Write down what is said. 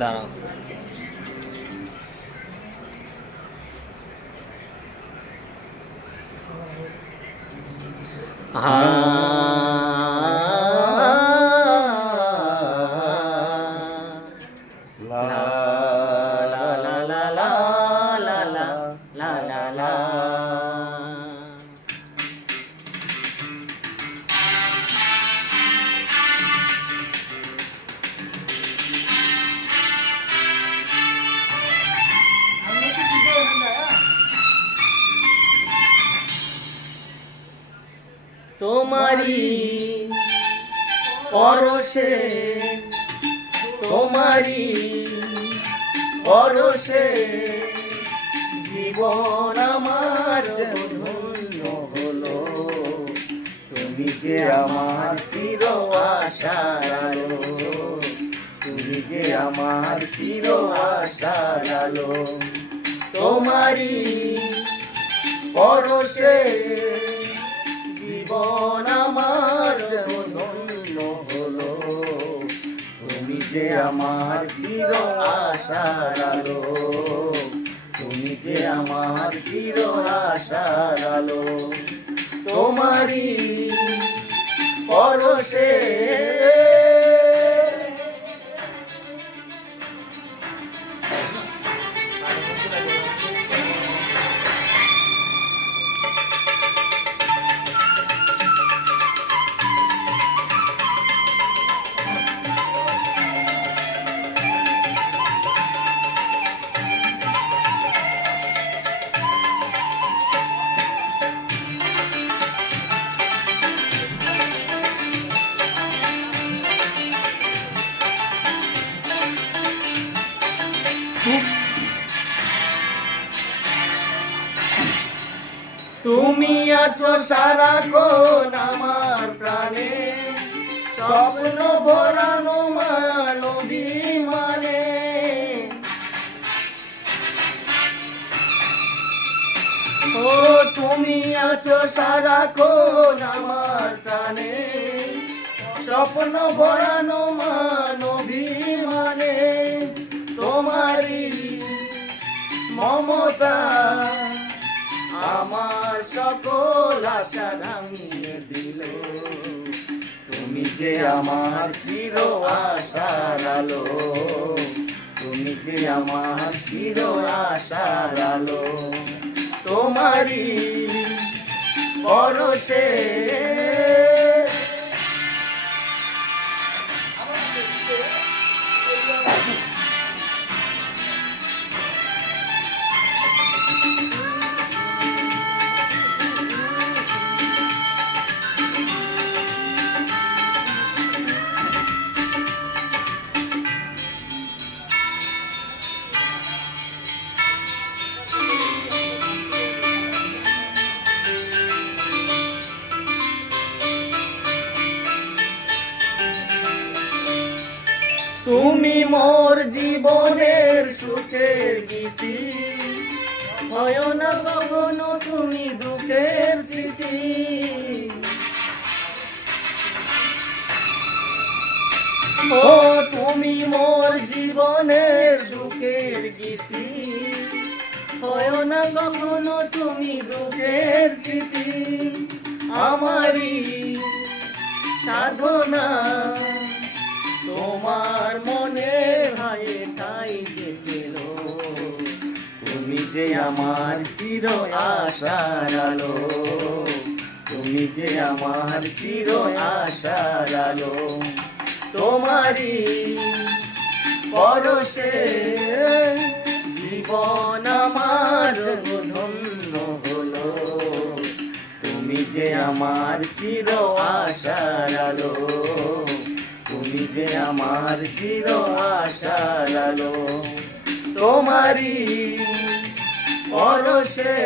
দাঁড়াও। তোমারি পরশে, তোমারি পরশে জীবন আমার ধন্য হলো। তুমি যে আমার চির আশার আলো, তুমি যে আমার চির আশার আলো। তোমারি পরশে জীবন আমার ধন্য হলো। তুমি যে আমার চির আশার আলো, তুমি যে আমার চির আশার আলো। তোমারি পরশে তুমি আছো সারাক্ষণ আমার প্রাণে, স্বপ্ন ভরানো মানবিমানে। ও তুমি আছো সারাক্ষণ আমার প্রাণে, স্বপ্ন ভরানো মানবিমানে। তোমারি মমতা আমার সকল আশা ভাঙিয়ে দিল। তুমি যে আমার চির আশার আলো, তুমি যে আমার চির আশার আলো। তোমারি পরশে তুমি মোর জীবনের সুখের গীতি, হয় না কখনো তুমি দুঃখের স্মৃতি। ও তুমি মোর জীবনের সুখের গীতি, হয় না কখনো তুমি দুঃখের স্মৃতি। আমারি সাধনা তোমার মনে ভাই ঠাই যে পেল। তুমি যে আমার চির আশার আলো, তুমি যে আমার চির আশার আলো। তোমারি পরশে জীবন আমার ধন্য হলো। তুমি যে আমার চির আশার আলো, তুমি যে আমার চির আশার আলো। তোমারি পরশে